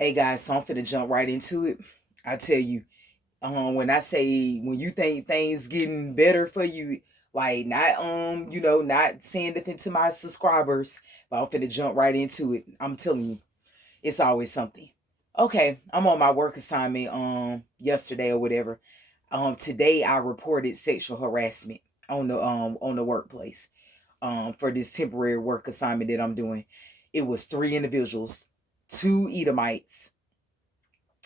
Hey guys, so I'm finna jump right into it. I tell you, when I say when you think things getting better for you, like not not saying anything to my subscribers, but I'm finna jump right into it. I'm telling you, it's always something. Okay, I'm on my work assignment yesterday or whatever. Today I reported sexual harassment on the workplace. For this temporary work assignment that I'm doing. It was three individuals, two Edomites.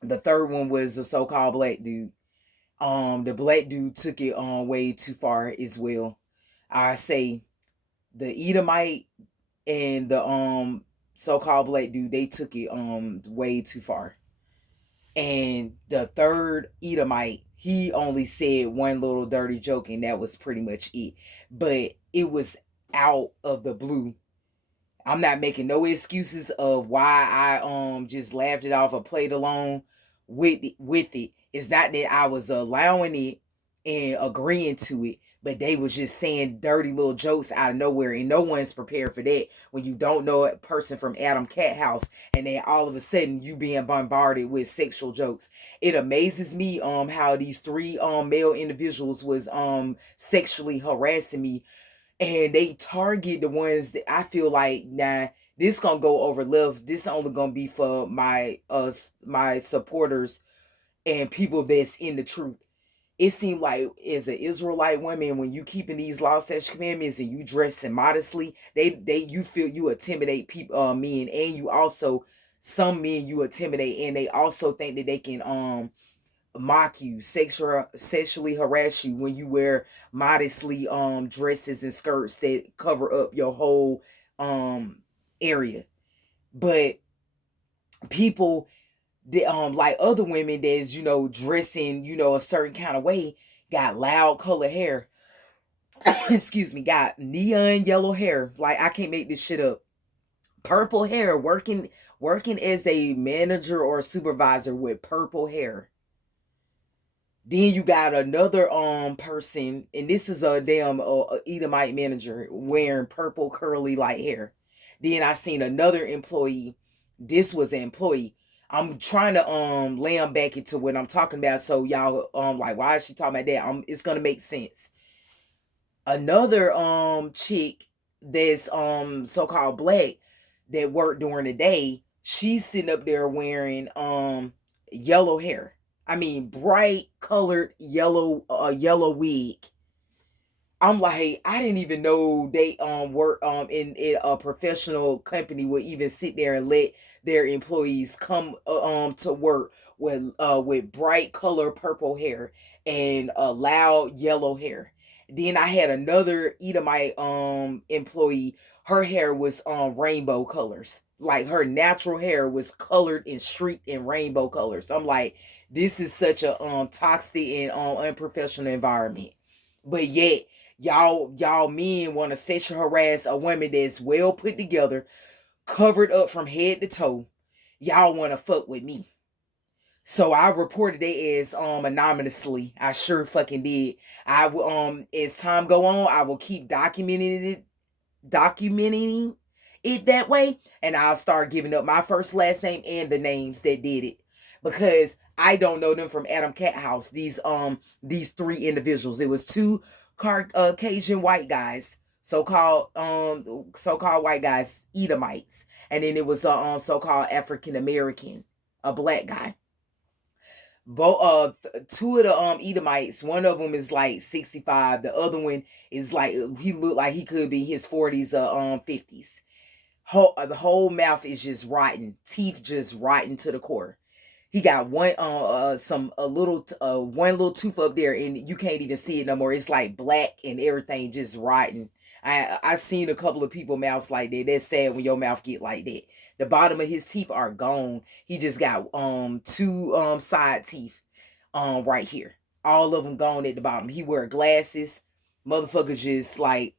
The third one was a so-called black dude. The black dude took it way too far as well. I say the Edomite and the so-called black dude, they took it way too far. And the third Edomite, he only said one little dirty joke, and that was pretty much it. But it was out of the blue. I'm not making no excuses of why I just laughed it off or played along with it. It's not that I was allowing it and agreeing to it, but they was just saying dirty little jokes out of nowhere, and no one's prepared for that when you don't know a person from Adam Cat House, and then all of a sudden you being bombarded with sexual jokes. It amazes me how these three male individuals was sexually harassing me, and they target the ones that I feel like, nah, this gonna go over love. This only gonna be for my supporters and people that's in the truth. It seemed like as an Israelite woman, when you keeping these law, statutes, commandments, and you dressing modestly, they you feel you intimidate people, men, and you also, some men you intimidate, and they also think that they can mock you, sexually harass you when you wear modestly dresses and skirts that cover up your whole area. But people that like other women that's dressing a certain kind of way, got loud color hair. Excuse me, got neon yellow hair. Like, I can't make this shit up. Purple hair, working as a manager or a supervisor with purple hair. Then you got another person, and this is a damn Edomite manager wearing purple curly light hair. Then I seen another employee. This was an employee. I'm trying to lay them back into what I'm talking about, so y'all like, why is she talking about that? It's gonna make sense. Another chick that's so-called black that worked during the day, she's sitting up there wearing yellow hair. I mean, bright colored yellow wig. I'm like, I didn't even know they work in a professional company would even sit there and let their employees come to work with bright color purple hair and loud yellow hair. Then I had another Edomite employee. Her hair was rainbow colors. Like, her natural hair was colored and streaked in rainbow colors. I'm like, this is such a toxic and unprofessional environment. But yet y'all men want to sexual harass a woman that's well put together, covered up from head to toe. Y'all want to fuck with me. So I reported it as anonymously. I sure fucking did. I will as time go on, I will keep documenting it that way, and I'll start giving up my first last name and the names that did it, because I don't know them from Adam Cat House. These three individuals. It was two Caucasian white guys, so-called white guys, Edomites, and then it was a so-called African American, a black guy. Both two of the Edomites, one of them is like 65, the other one is like, he looked like he could be his 40s or 50s. The whole mouth is just rotten, teeth just rotten to the core. He got one one little tooth up there, and you can't even see it no more. It's like black and everything just rotten. I seen a couple of people mouths like that. That's sad when your mouth get like that. The bottom of his teeth are gone. He just got two side teeth right here. All of them gone at the bottom. He wear glasses. Motherfucker just like,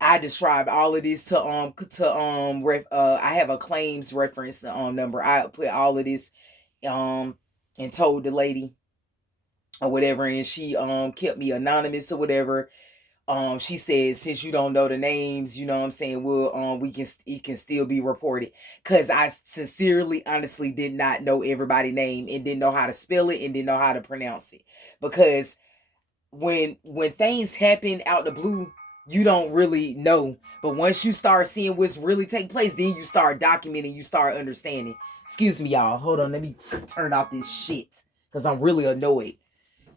I described all of this to I have a claims reference number. I put all of this and told the lady or whatever, and she kept me anonymous or whatever. She said, since you don't know the names, you know what I'm saying, well, it can still be reported. Cause I sincerely, honestly did not know everybody's name and didn't know how to spell it and didn't know how to pronounce it. Because when things happen out the blue, you don't really know. But once you start seeing what's really take place, then you start documenting, you start understanding. Excuse me, y'all. Hold on, let me turn off this shit. Cause I'm really annoyed.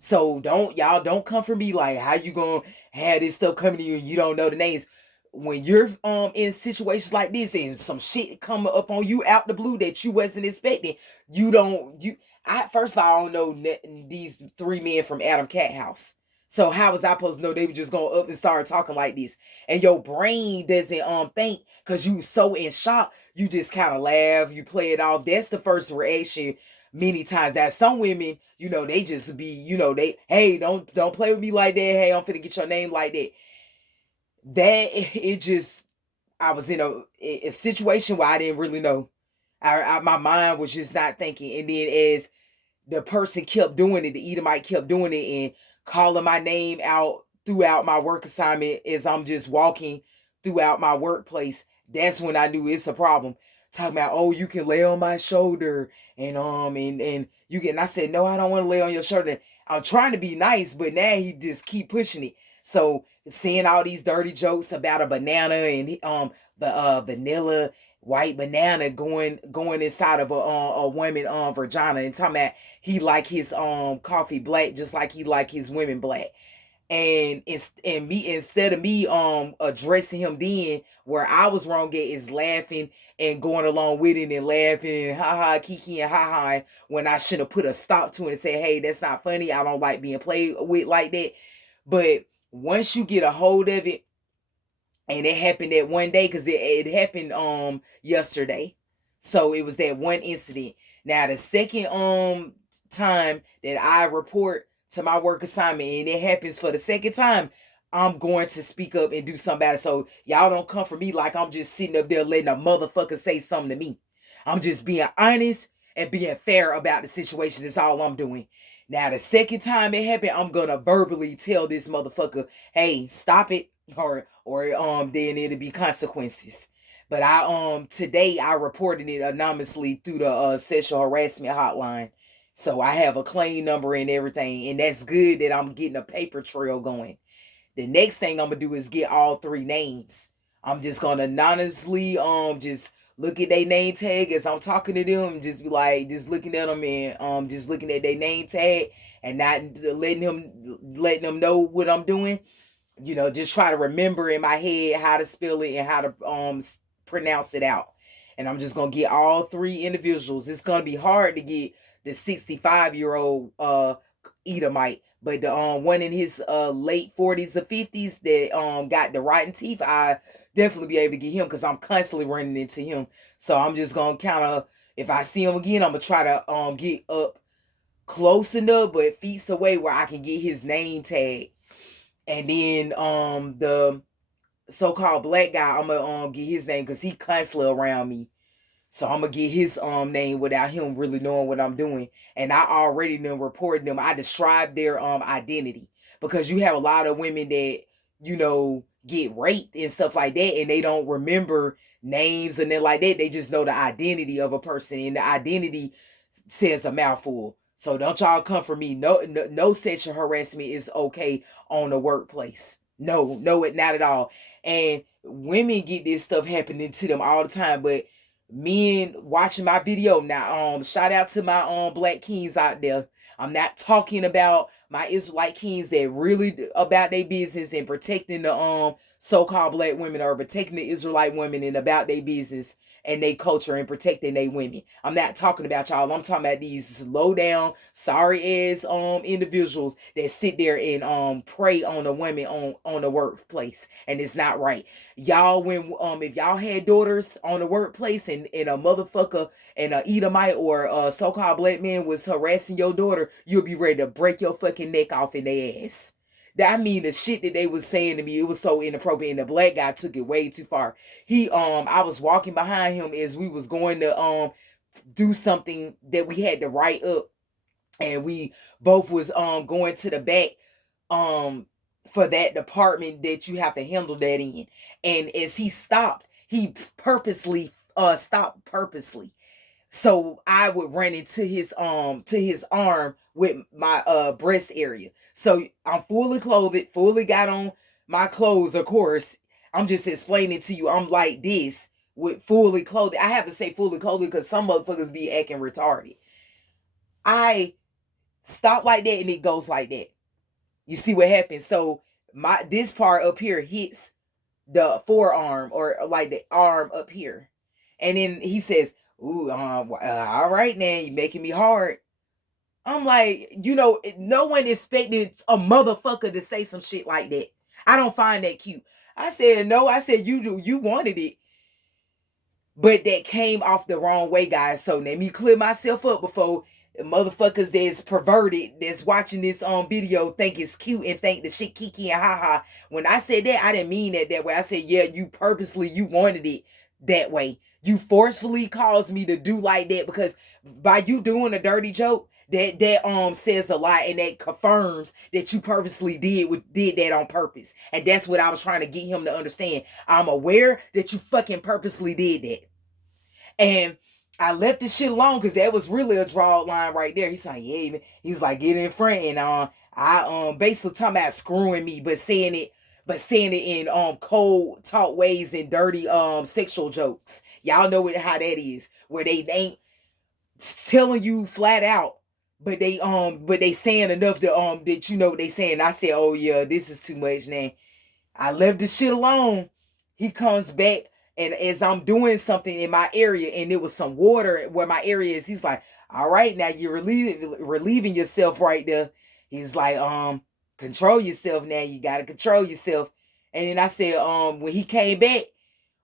So don't come for me like how you gonna have this stuff coming to you and you don't know the names. When you're in situations like this and some shit coming up on you out the blue that you wasn't expecting, I first of all I don't know these three men from Adam Cat House. So how was I supposed to know they were just going up and start talking like this? And your brain doesn't think because you so in shock, you just kind of laugh, you play it off. That's the first reaction many times. That some women, they just be, they, hey, don't play with me like that. Hey, I'm finna get your name like that. It just, I was in a situation where I didn't really know. My mind was just not thinking. And then as the person kept doing it, the Edomite kept doing it and calling my name out throughout my work assignment as I'm just walking throughout my workplace, that's when I knew it's a problem. Talking about, oh, you can lay on my shoulder and you can. I said, no, I don't want to lay on your shoulder. I'm trying to be nice, but now he just keep pushing it. So seeing all these dirty jokes about a banana and the vanilla white banana going inside of a woman vagina, and talking about he like his coffee black just like he like his women black. And me, instead of me addressing him then where I was wrong at, is laughing and going along with it and laughing and ha ha kiki and ha ha, when I should have put a stop to it and say, hey, that's not funny, I don't like being played with like that. But once you get a hold of it, and it happened that one day, because it happened yesterday, so it was that one incident. Now the second time that I report to my work assignment and it happens for the second time, I'm going to speak up and do something about it. So y'all don't come for me like I'm just sitting up there letting a motherfucker say something to me. I'm just being honest and being fair about the situation. That's all I'm doing. Now the second time it happened, I'm gonna verbally tell this motherfucker, hey, stop it, or then it'll be consequences. But today I reported it anonymously through the sexual harassment hotline. So I have a claim number and everything, and that's good that I'm getting a paper trail going. The next thing I'm gonna do is get all three names. I'm just gonna anonymously just look at their name tag as I'm talking to them, just be like, just looking at them and just looking at their name tag and not letting them know what I'm doing. Just try to remember in my head how to spell it and how to pronounce it out. And I'm just gonna get all three individuals. It's gonna be hard to get the 65-year-old Edomite, but the one in his late 40s or 50s that got the rotten teeth, I definitely be able to get him because I'm constantly running into him. So I'm just gonna kind of, if I see him again, I'm gonna try to get up close enough but feet away where I can get his name tag. And then the so-called black guy, I'm gonna get his name because he constantly around me. So I'm gonna get his name without him really knowing what I'm doing. And I already reported them. I described their identity, because you have a lot of women that get raped and stuff like that, and they don't remember names and then like that. They just know the identity of a person, and the identity says a mouthful. So don't y'all come for me. No sexual harassment is okay on the workplace. No, it not at all. And women get this stuff happening to them all the time, but men watching my video now, shout out to my black kings out there. I'm not talking about my Israelite kings that really about their business and protecting the so-called black women, or protecting the Israelite women and about their business and their culture and protecting their women. I'm not talking about y'all. I'm talking about these low down, sorry ass individuals that sit there and prey on the women on the workplace, and it's not right. Y'all, when if y'all had daughters on the workplace and a motherfucker and a Edomite or a so-called black man was harassing your daughter, you'll be ready to break your fucking neck off in their ass. I mean, the shit that they was saying to me, it was so inappropriate, and the black guy took it way too far. I was walking behind him as we was going to do something that we had to write up, and we both was going to the back for that department that you have to handle that in. And as he stopped, he purposely stopped purposely. So I would run into his arm with my breast area. So I'm fully clothed, fully got on my clothes, of course. I'm just explaining to you, I'm like this with fully clothed. I have to say fully clothed because some motherfuckers be acting retarded. I stop like that and it goes like that. You see what happens? So this part up here hits the forearm or like the arm up here. And then he says, "Ooh, all right now, you making me hard." I'm like, no one expected a motherfucker to say some shit like that. I don't find that cute. I said, no, I said, you wanted it. But that came off the wrong way, guys. So let me clear myself up before motherfuckers that's perverted that's watching this video think it's cute and think the shit kiki and haha. When I said that, I didn't mean that way. I said, yeah, you wanted it that way. You forcefully caused me to do like that because by you doing a dirty joke, that says a lot and that confirms that you purposely did that on purpose. And that's what I was trying to get him to understand. I'm aware that you fucking purposely did that. And I left this shit alone because that was really a draw line right there. He's like, yeah, man. He's like, get in front. And I basically talking about screwing me, but saying it in cold talk ways and dirty sexual jokes. Y'all know how that is, where they ain't telling you flat out, but they saying enough that that they saying. I said, oh yeah, this is too much now. I left this shit alone. He comes back, and as I'm doing something in my area, and it was some water where my area is, he's like, all right, now you're relieving yourself right there. He's like, control yourself now. You gotta control yourself. And then I said, when he came back,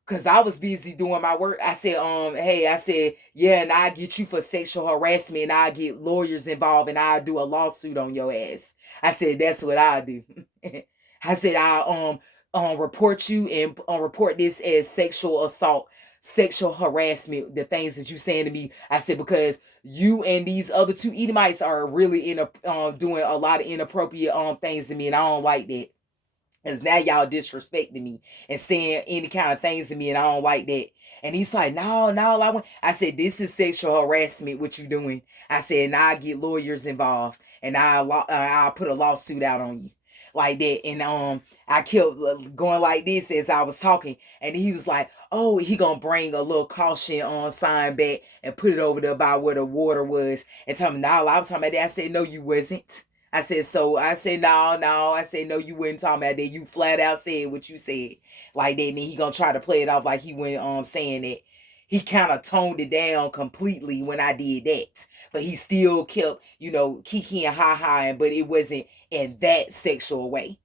because I was busy doing my work, I said, hey, I said, yeah, and I get you for sexual harassment, and I get lawyers involved, and I do a lawsuit on your ass. I said, that's what I do. I said, I'll report you and report this as sexual assault, sexual harassment, the things that you saying to me. I said, because you and these other two Edomites are really doing a lot of inappropriate things to me, and I don't like that. Because now y'all disrespecting me and saying any kind of things to me, and I don't like that. And he's like, no, I said, this is sexual harassment, what you doing. I said, now I get lawyers involved, and I'll put a lawsuit out on you. Like that. And I kept going like this as I was talking. And he was like, oh, he gonna bring a little caution on sign back and put it over there by where the water was. And tell me, I was talking about that. I said, no, you wasn't. I said, no. I said, no, you weren't talking about that. You flat out said what you said. Like that. And then he gonna try to play it off like he went saying that. He kind of toned it down completely when I did that. But he still kept, kiki and ha-ha, but it wasn't in that sexual way.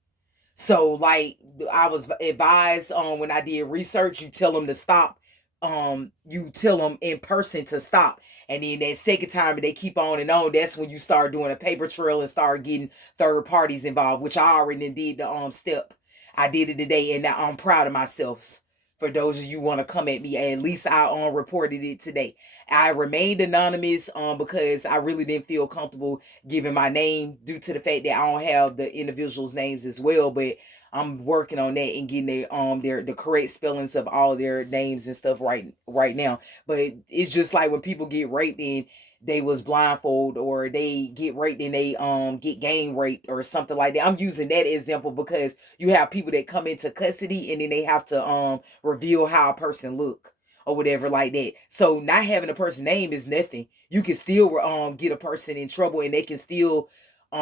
So, like, I was advised when I did research, you tell them to stop. You tell them in person to stop. And then that second time they keep on, that's when you start doing a paper trail and start getting third parties involved, which I already did the step. I did it today, and I'm proud of myself. For those of you want to come at me, at least I reported it today. I remained anonymous because I really didn't feel comfortable giving my name due to the fact that I don't have the individuals' names as well. But I'm working on that and getting the correct spellings of all their names and stuff right now. But it's just like when people get raped and they was blindfold, or they get raped and they get gang raped or something like that. I'm using that example because you have people that come into custody and then they have to reveal how a person look or whatever like that. So not having a person's name is nothing. You can still get a person in trouble, and they can still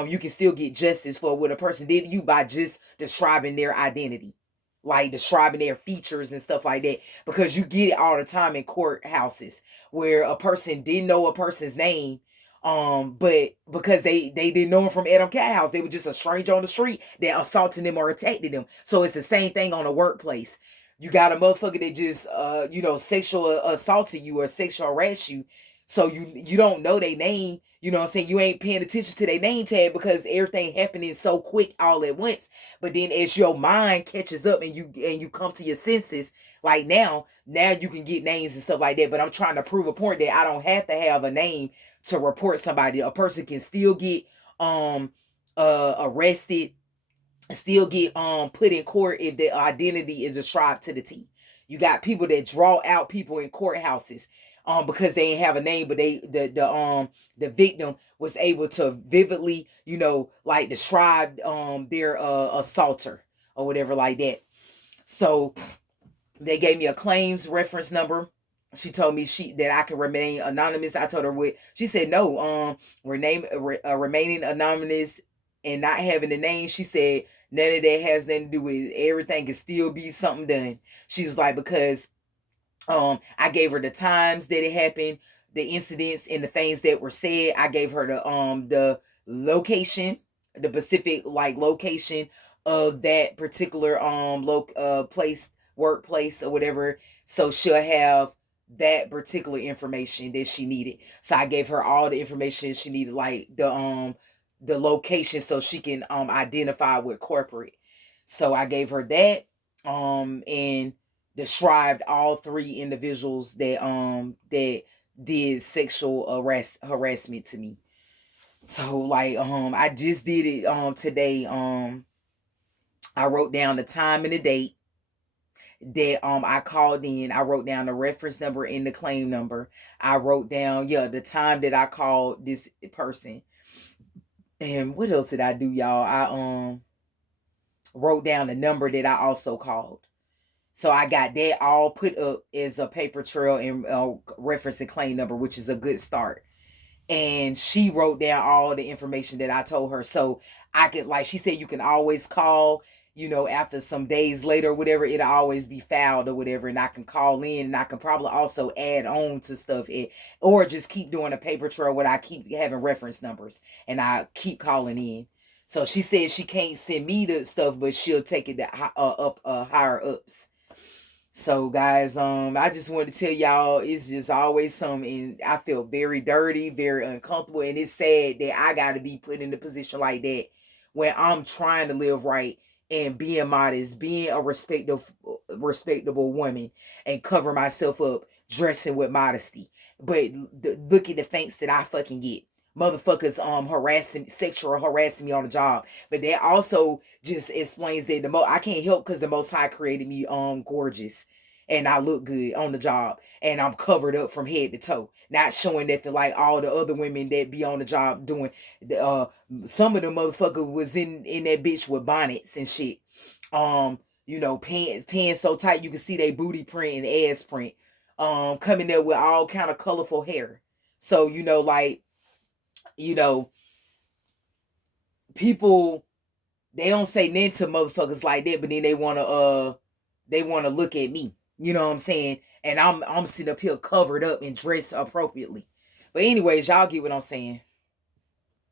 you can still get justice for what a person did to you by just describing their identity, like describing their features and stuff like that. Because you get it all the time in courthouses where a person didn't know a person's name, but because they didn't know him from Adam Cat House, they were just a stranger on the street that assaulted them or attacked them. So it's the same thing on a workplace. You got a motherfucker that just sexual assaulted you or sexual harassed you. So you don't know their name, you know what I'm saying? You ain't paying attention to their name tag because everything happening so quick all at once. But then as your mind catches up and you come to your senses, like now you can get names and stuff like that. But I'm trying to prove a point that I don't have to have a name to report somebody. A person can still get arrested still get put in court if their identity is ascribed to the T. You got people that draw out people in courthouses because they didn't have a name, but the victim was able to vividly, like describe their assaulter or whatever like that. So they gave me a claims reference number. She told me that I could remain anonymous. I told her what she said. No, remaining anonymous and not having a name. She said none of that has nothing to do with it. Everything can still be something done. She was like, because I gave her the times that it happened, the incidents and the things that were said. I gave her the location, the specific like location of that particular place, workplace or whatever. So she'll have that particular information that she needed. So I gave her all the information she needed, like the location, so she can identify with corporate. So I gave her that and described all three individuals that did sexual harassment to me. So like I just did it today. I wrote down the time and the date that I called in. I wrote down the reference number and the claim number. I wrote down the time that I called this person. And what else did I do, y'all? I wrote down the number that I also called. So I got that all put up as a paper trail and reference and claim number, which is a good start. And she wrote down all the information that I told her. So I could, like she said, you can always call, after some days later or whatever, it'll always be filed or whatever. And I can call in and I can probably also add on to stuff or just keep doing a paper trail where I keep having reference numbers and I keep calling in. So she said she can't send me the stuff, but she'll take it up higher ups. So guys, I just want to tell y'all, it's just always something. I feel very dirty, very uncomfortable, and it's sad that I got to be put in a position like that when I'm trying to live right and being modest, being a respectable woman, and cover myself up, dressing with modesty. But look at the thanks that I fucking get. Motherfuckers sexual harassing me on the job. But that also just explains that I can't help because the Most High created me gorgeous and I look good on the job and I'm covered up from head to toe, not showing that like all the other women that be on the job doing some of the motherfucker was in that bitch with bonnets and shit, pants so tight you can see they booty print and ass print, coming there with all kind of colorful hair. So people, they don't say nothing to motherfuckers like that, but then they wanna look at me. You know what I'm saying? And I'm sitting up here covered up and dressed appropriately. But anyways, y'all get what I'm saying.